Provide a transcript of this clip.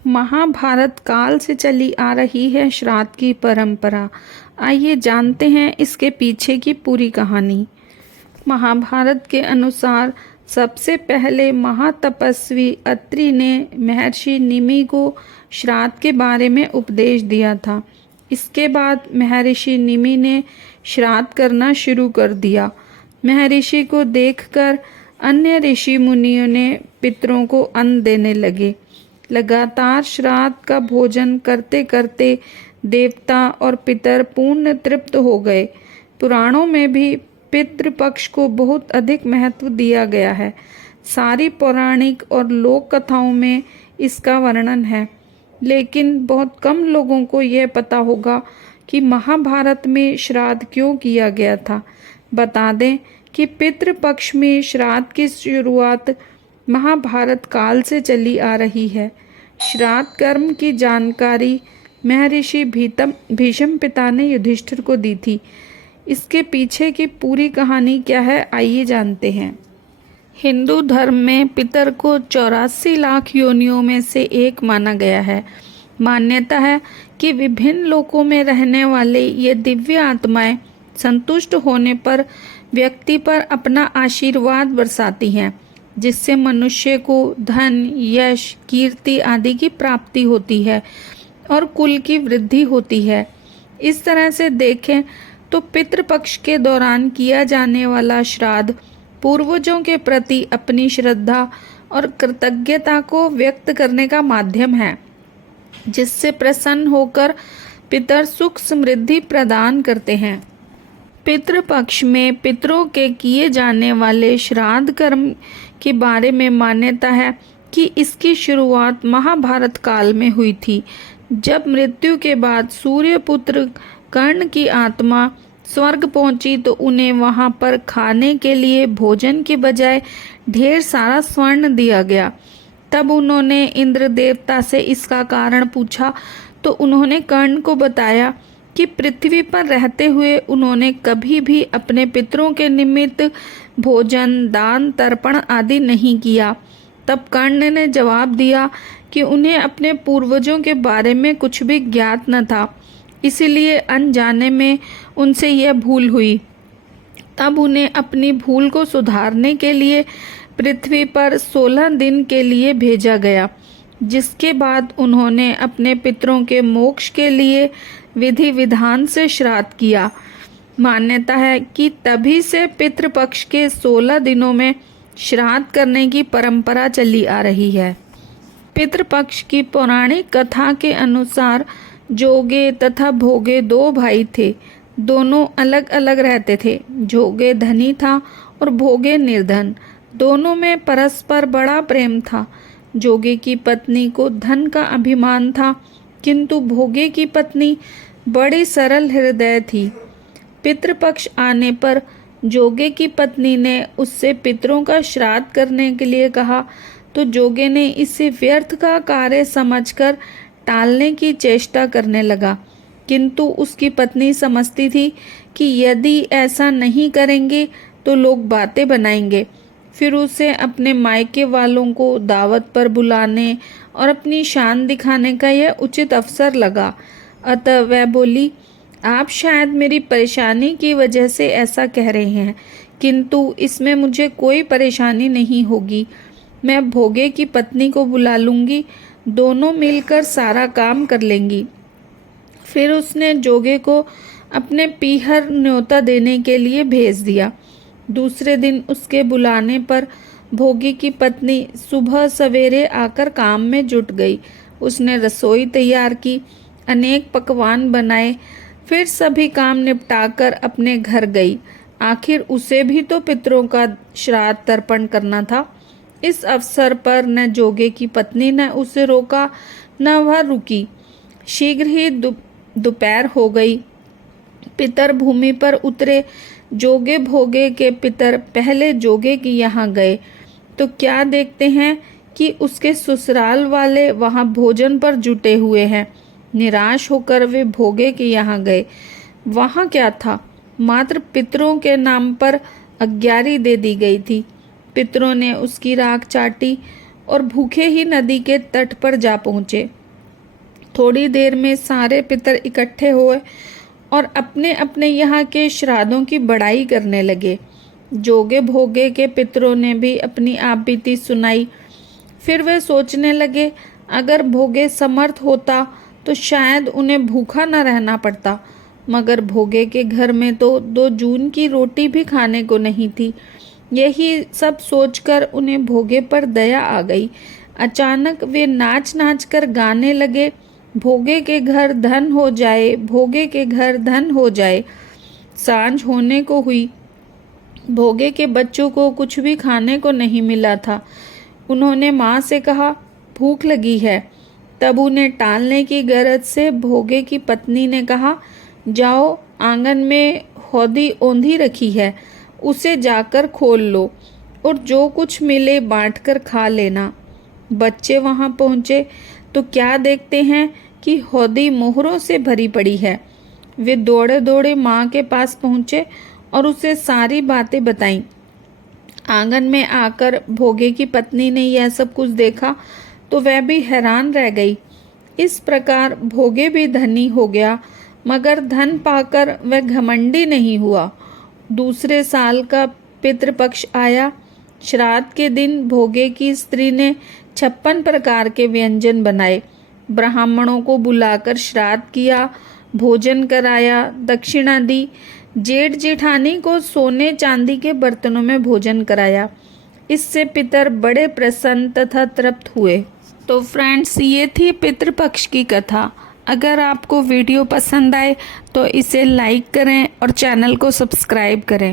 महाभारत काल से चली आ रही है श्राद्ध की परंपरा। आइए जानते हैं इसके पीछे की पूरी कहानी। महाभारत के अनुसार सबसे पहले महातपस्वी अत्रि ने महर्षि निमि को श्राद्ध के बारे में उपदेश दिया था। इसके बाद महर्षि निमि ने श्राद्ध करना शुरू कर दिया। महर्षि को देखकर अन्य ऋषि मुनियों ने पितरों को अन्न देने लगे। लगातार श्राद्ध का भोजन करते करते देवता और पितर पूर्ण तृप्त हो गए। पुराणों में भी पितृपक्ष को बहुत अधिक महत्व दिया गया है। सारी पौराणिक और लोक कथाओं में इसका वर्णन है, लेकिन बहुत कम लोगों को यह पता होगा कि महाभारत में श्राद्ध क्यों किया गया था। बता दें कि पितृपक्ष में श्राद्ध की शुरुआत महाभारत काल से चली आ रही है। श्राद्ध कर्म की जानकारी महर्षि भीष्म पिता ने युधिष्ठिर को दी थी। इसके पीछे की पूरी कहानी क्या है, आइए जानते हैं। हिंदू धर्म में पितर को 84 लाख योनियों में से एक माना गया है। मान्यता है कि विभिन्न लोकों में रहने वाले ये दिव्य आत्माएं संतुष्ट होने पर व्यक्ति पर अपना आशीर्वाद बरसाती हैं, जिससे मनुष्य को धन, यश, कीर्ति आदि की प्राप्ति होती है और कुल की वृद्धि होती है। इस तरह से देखें तो पितृपक्ष के दौरान किया जाने वाला श्राद्ध पूर्वजों के प्रति अपनी श्रद्धा और कृतज्ञता को व्यक्त करने का माध्यम है, जिससे प्रसन्न होकर पितर सुख समृद्धि प्रदान करते हैं। पितृपक्ष में पितरों के किए जाने वाले श्राद्ध कर्म के बारे में मान्यता है कि इसकी शुरुआत महाभारत काल में हुई थी। जब मृत्यु के बाद सूर्यपुत्र कर्ण की आत्मा स्वर्ग पहुंची तो उन्हें वहां पर खाने के लिए भोजन के बजाय ढेर सारा स्वर्ण दिया गया। तब उन्होंने इंद्र देवता से इसका कारण पूछा तो उन्होंने कर्ण को बताया कि पृथ्वी पर रहते हुए उन्होंने कभी भी अपने पितरों के निमित्त भोजन, दान, तर्पण आदि नहीं किया। तब कर्ण ने जवाब दिया कि उन्हें अपने पूर्वजों के बारे में कुछ भी ज्ञात न था, इसीलिए अनजाने में उनसे यह भूल हुई। तब उन्हें अपनी भूल को सुधारने के लिए पृथ्वी पर 16 दिन के लिए भेजा गया, जिसके बाद उन्होंने अपने पितरों के मोक्ष के लिए विधि विधान से श्राद्ध किया। मान्यता है कि तभी से पितृपक्ष के 16 दिनों में श्राद्ध करने की परंपरा चली आ रही है। पितृपक्ष की पौराणिक कथा के अनुसार जोगे तथा भोगे 2 भाई थे। दोनों अलग अलग रहते थे। जोगे धनी था और भोगे निर्धन। दोनों में परस्पर बड़ा प्रेम था। जोगे की पत्नी को धन का अभिमान था, किंतु भोगे की पत्नी बड़ी सरल हृदय थी। पितृपक्ष आने पर जोगे की पत्नी ने उससे पितरों का श्राद्ध करने के लिए कहा, तो जोगे ने इसे व्यर्थ का कार्य समझकर टालने की चेष्टा करने लगा। किंतु उसकी पत्नी समझती थी कि यदि ऐसा नहीं करेंगे तो लोग बातें बनाएंगे। फिर उसे अपने मायके वालों को दावत पर बुलाने और अपनी शान दिखाने का यह उचित अवसर लगा। अतः वह बोली, आप शायद मेरी परेशानी की वजह से ऐसा कह रहे हैं, किंतु इसमें मुझे कोई परेशानी नहीं होगी। मैं भोगे की पत्नी को बुला लूँगी, दोनों मिलकर सारा काम कर लेंगी। फिर उसने जोगे को अपने पीहर न्योता देने के लिए भेज दिया। दूसरे दिन उसके बुलाने पर भोगी की पत्नी सुबह सवेरे आकर काम में जुट गई। उसने रसोई तैयार की, अनेक पकवान बनाए, फिर सभी काम निपटाकर अपने घर गई। आखिर उसे भी तो पितरों का श्राद्ध तर्पण करना था। इस अवसर पर न जोगे की पत्नी ने उसे रोका, न वह रुकी। शीघ्र ही दोपहर हो गई। पितर भूमि पर उतरे। जोगे भोगे के पितर पहले जोगे के यहाँ गए तो क्या देखते हैं कि उसके ससुराल वाले वहाँ भोजन पर जुटे हुए हैं। निराश होकर वे भोगे के यहाँ गए। वहाँ क्या था, मात्र पितरों के नाम पर अग्यारी दे दी गई थी। पितरों ने उसकी राख चाटी। और भूखे ही नदी के तट पर जा पहुँचे। थोड़ी देर में सारे पितर इकट्ठे हुए और अपने अपने यहाँ के श्राद्धों की बड़ाई करने लगे। जोगे भोगे के पितरों ने भी अपनी आप बीती सुनाई। फिर वे सोचने लगे, अगर भोगे समर्थ होता तो शायद उन्हें भूखा न रहना पड़ता, मगर भोगे के घर में तो 2 जून की रोटी भी खाने को नहीं थी। यही सब सोचकर उन्हें भोगे पर दया आ गई। अचानक वे नाच नाच कर गाने लगे, भोगे के घर धन हो जाए, भोगे के घर धन हो जाए। सांझ होने को हुई। भोगे के बच्चों को कुछ भी खाने को नहीं मिला था। उन्होंने माँ से कहा, भूख लगी है। तब उन्हें टालने की गरज से भोगे की पत्नी ने कहा, जाओ, आंगन में हौदी औंधी रखी है, उसे जाकर खोल लो और जो कुछ मिले बांट कर खा लेना। बच्चे वहां पहुंचे तो क्या देखते हैं कि हौदी मोहरों से भरी पड़ी है। वे दौड़े दौड़े माँ के पास पहुंचे और उसे सारी बातें बताईं। आंगन में आकर भोगे की पत्नी ने यह सब कुछ देखा तो वह भी हैरान रह गई। इस प्रकार भोगे भी धनी हो गया, मगर धन पाकर वह घमंडी नहीं हुआ। दूसरे साल का पितृपक्ष आया। श्राद्ध के दिन भोगे की स्त्री ने 56 प्रकार के व्यंजन बनाए। ब्राह्मणों को बुलाकर श्राद्ध किया, भोजन कराया, दक्षिणा दी। जेठ जेठानी को सोने चांदी के बर्तनों में भोजन कराया। इससे पितर बड़े प्रसन्न तथा तृप्त हुए। तो फ्रेंड्स, ये थी पितृपक्ष की कथा। अगर आपको वीडियो पसंद आए तो इसे लाइक करें और चैनल को सब्सक्राइब करें।